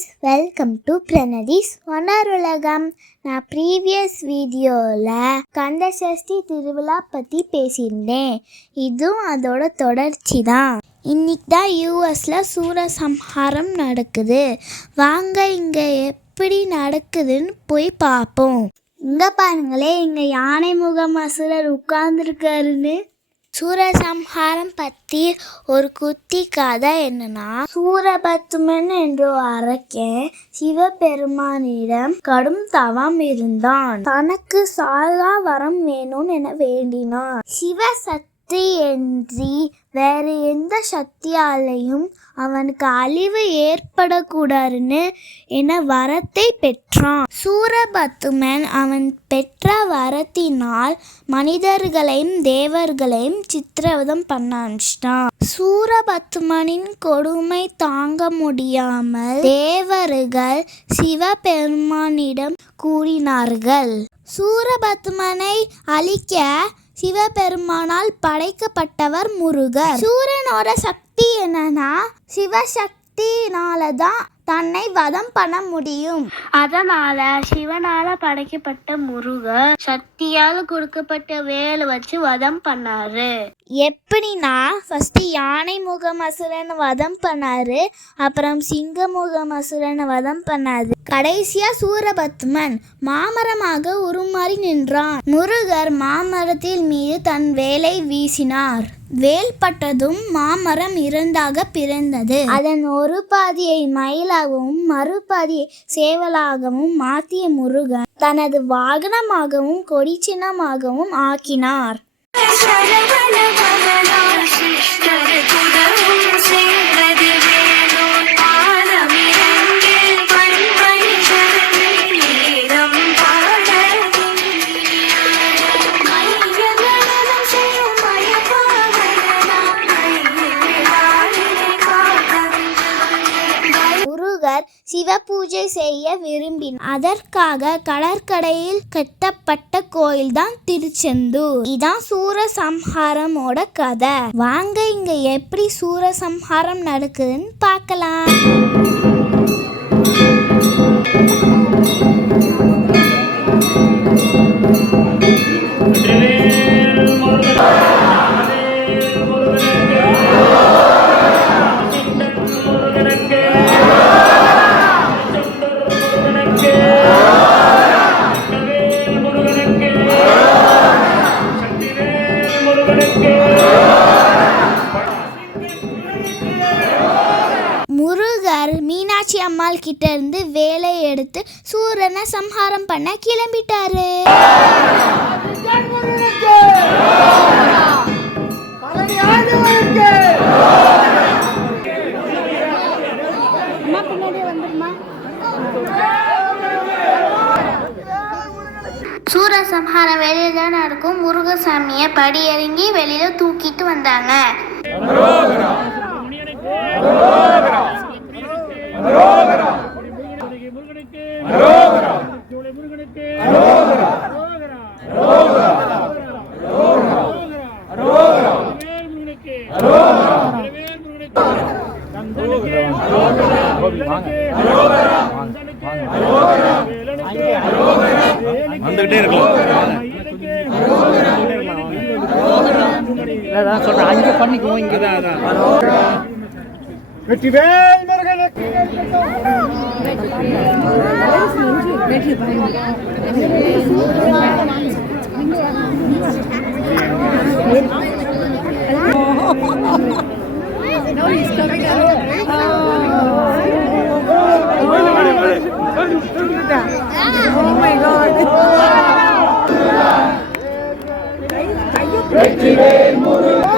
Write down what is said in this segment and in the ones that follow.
Friends, welcome to பிரணதிஸ் உலகம். நான் previous வீடியோவில் கந்த சஷ்டி திருவிழா பற்றி பேசியிருந்தேன். இதுவும் அதோட தொடர்ச்சி தான். இன்னைக்கு தான் யூஎஸில் சூரசம்ஹாரம் நடக்குது. வாங்க இங்கே எப்படி நடக்குதுன்னு போய் பார்ப்போம். இங்கே பாருங்களே, இங்கே யானை முகம் அசுரர் உட்கார்ந்துருக்காருன்னு. சூரசம்ஹாரம் பற்றி ஒரு குட்டி கதை என்னன்னா, சூரபத்மன் என்ற அரக்கன் சிவபெருமானிடம் கடும் தவம் இருந்தான். தனக்கு சாகா வரம் வேணும்னு என வேண்டினான். சிவசக்தி என்று வேறு எந்த சக்தியாலையும் அவனுக்கு அழிவு ஏற்படக்கூடாதுன்னு என வரத்தை பெற்றான். சூரபத்மன் அவன் பெற்ற வரத்தினால் மனிதர்களையும் தேவர்களையும் சித்திரவதம் பண்ணான். சூரபத்மனின் கொடுமை தாங்க முடியாமல் தேவர்கள் சிவபெருமானிடம் கூறினார்கள். சூரபத்மனை அழிக்க சிவபெருமானால் படைக்கப்பட்டவர் முருகர். சூரனோட சக்தி என்னன்னா, சிவசக்தினாலதான் தன்னை வதம் பண்ண முடியும். அதனால சிவனால படைக்கப்பட்ட முருகர் சக்தியால் கொடுக்கப்பட்ட வேலை வச்சு வதம் பண்ணாரு. எப்படின்னா, ஃபர்ஸ்ட் யானை முகம் அசுரனை வதம் பண்ணாரு, அப்புறம் சிங்க முகம் அசுரனை வதம் பண்ணாரு. கடைசியா சூரபத்மன் மாமரமாக உருமாறி நின்றான். முருகர் மாமரத்தில் மீது தன் வேலை வீசினார். வேல் பட்டதும் மாமரம் இரண்டாக பிறந்தது. அதன் ஒரு பாதியை மயிலாகவும் மறுபாதியை சேவலாகவும் மாற்றிய முருகன் தனது வாகனமாகவும் கொடி சின்னமாகவும் ஆக்கினார். சிவ பூஜை செய்ய விரும்பினார். அதற்காக கடற்கரையில் கட்டப்பட்ட கோயில் தான் திருச்செந்தூர். இதான் சூரசம்ஹாரமோட கதை. வாங்க இங்க எப்படி சூரசம்ஹாரம் நடக்குதுன்னு பார்க்கலாம். முருகர் மீனாட்சி அம்மாள் கிட்ட இருந்து வேலை எடுத்து சூரனை சம்ஹாரம் பண்ண கிளம்பிட்டாரு. சூரசம்ஹாரம் வெளியில தான் நடக்கும். முருகசாமியை படி இறங்கி வெளியில தூக்கிட்டு வந்தாங்க. வெற்றிவேல் முருகனுக்கு. வெற்றிவேல் முருகன். வெற்றிவேல் முருகன்.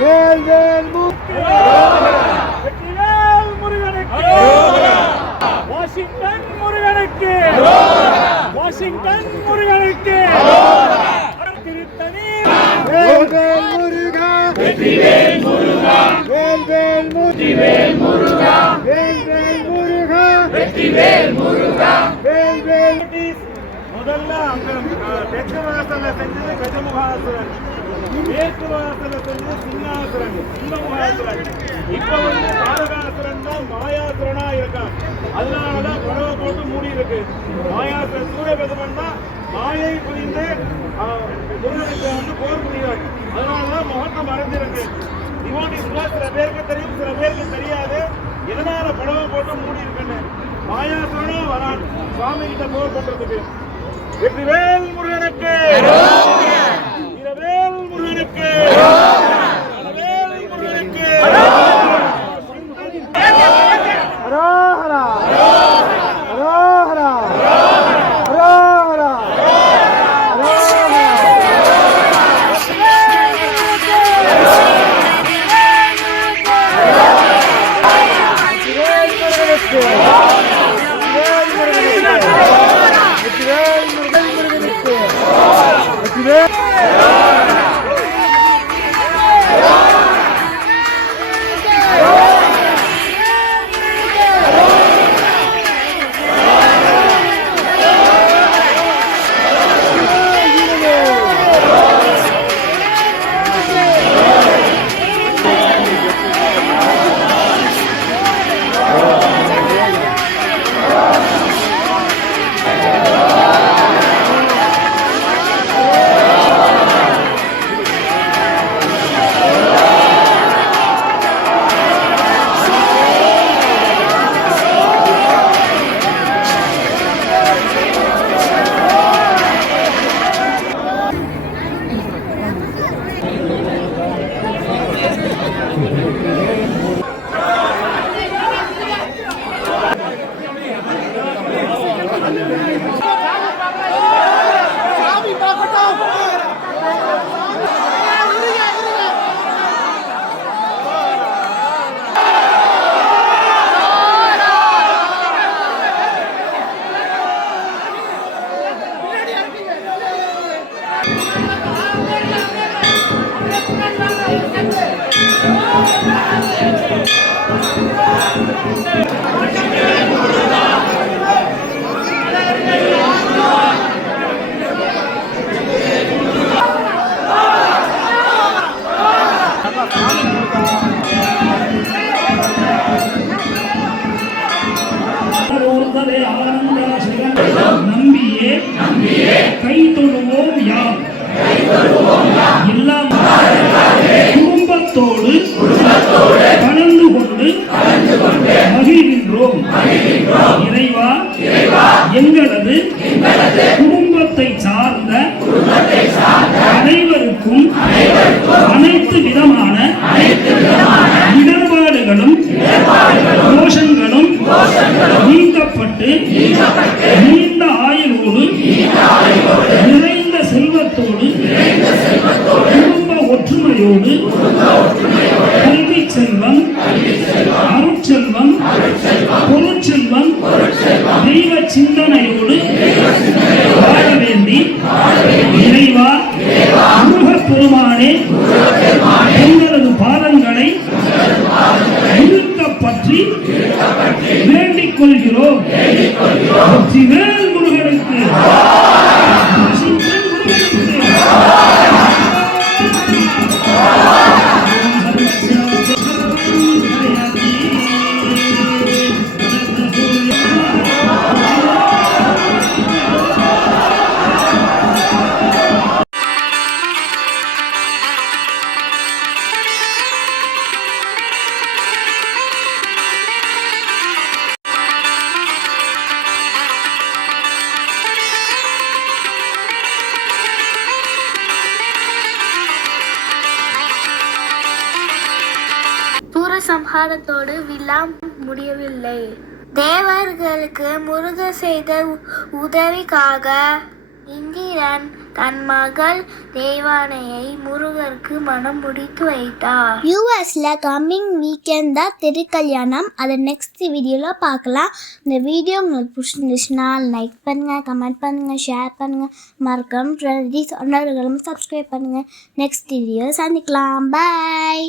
வேல் வேல் வெற்றிவேல் முருகனுக்கு வாஷிங்டன் முருகனுக்கு வாஷிங்டன் முருகனுக்கு திருத்தணி வேல் வேல் முருகா வெற்றிவேல் முருகா வேல் வேல் முருகா வேல் வேல் முருகா வெற்றிவேல் முருகா வேல் வேல். முதல்ல அங்க தெற்கு வாசல்ல செஞ்சது கஜமுகாசுரன், மேற்கு வாசல்ல செஞ்சது சிங்காசுரன் சிங்கமுகாசுரன். இப்ப தாரகாசுரன் தான் மாயாசுரனா இருக்கான். அதனாலதான் படவை போட்டு மூடி இருக்கு. மாயாசுரன் சூரியபெருமன் தான் மாயை புரிந்து முருகனுக்கு போர் புரிவார். அதனாலதான் முகத்தை மறைஞ்சிருக்கு. டிவோட்டிஸ்ல சில பேருக்கு தெரியும், சில பேருக்கு தெரியாது எதனால படவை போட்டு மூடி இருக்குன்னு. மாயாசுரனா வரான் சுவாமி கிட்ட போர் பண்றதுக்கு. வெற்றிவேல் முருகனுக்கு வீரவேல் முருகனுக்கு வீரவேல் முருகனுக்கு ஹரோஹரா ஹரோஹரா ஹரோஹரா நம்பியே கை தொழுவோம் யாம் எல்லாம் குடும்பத்தோடு கலந்து கொண்டு மகிழ்கின்றோம். இறைவா எங்களது குடும்பத்தை சார்ந்த அனைவருக்கும் அனைத்து விதமான இடர்பாடுகளும் தோஷங்களும் நீக்கப்பட்டு நீண்ட ஆயுளோடு நிறைந்த செல்வத்தோடு குடும்ப ஒற்றுமையோடு கல்வி செல்வம், அருட்செல்வம், பொருட்செல்வம், தெய்வ சிந்தனையோடு வாழ வேண்டி இறைவா முருகப் பெருமானே எங்களது பாதங்களை பற்றி வேண்டிக் கொள்கிறோம். வெற்றிவேல் முருகனுக்கு சம்ஹாரத்தோடு விழா முடியவில்லை. தேவர்களுக்கு முருகர் செய்த உதவிக்காக இந்திரன் தன் மகள் தேவானையை முருகருக்கு மனம் முடித்து வைத்தார். யூஎஸ்ல கம்மிங் வீக்கெண்ட் தான் திருக்கல்யாணம். அதை நெக்ஸ்ட் வீடியோவில் பார்க்கலாம். இந்த வீடியோ உங்களுக்கு பிடிச்சிருந்துச்சுன்னா லைக் பண்ணுங்கள், கமெண்ட் பண்ணுங்கள், ஷேர் பண்ணுங்கள், மறக்காம சொன்னவர்களும் சப்ஸ்கிரைப் பண்ணுங்கள். நெக்ஸ்ட் வீடியோ சந்திக்கலாம். பாய்.